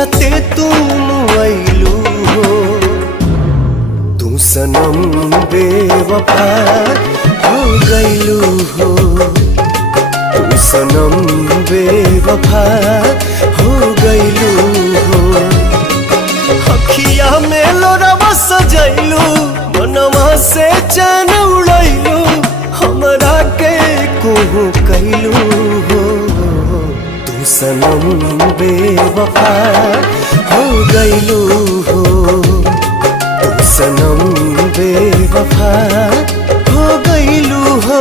जियते तुम आइलू हो। तू सनम बेवफा हो गइलू हो। तू सनम बेवफा हो गइलू हो। अखिया में लोरवा सजैलू, मनवा से चैन उड़ैलू, हमरा के कोहू कैलू हो। तू सनम बेवफा हो गइलू हो। तू सनम बेवफा हो गइलू हो।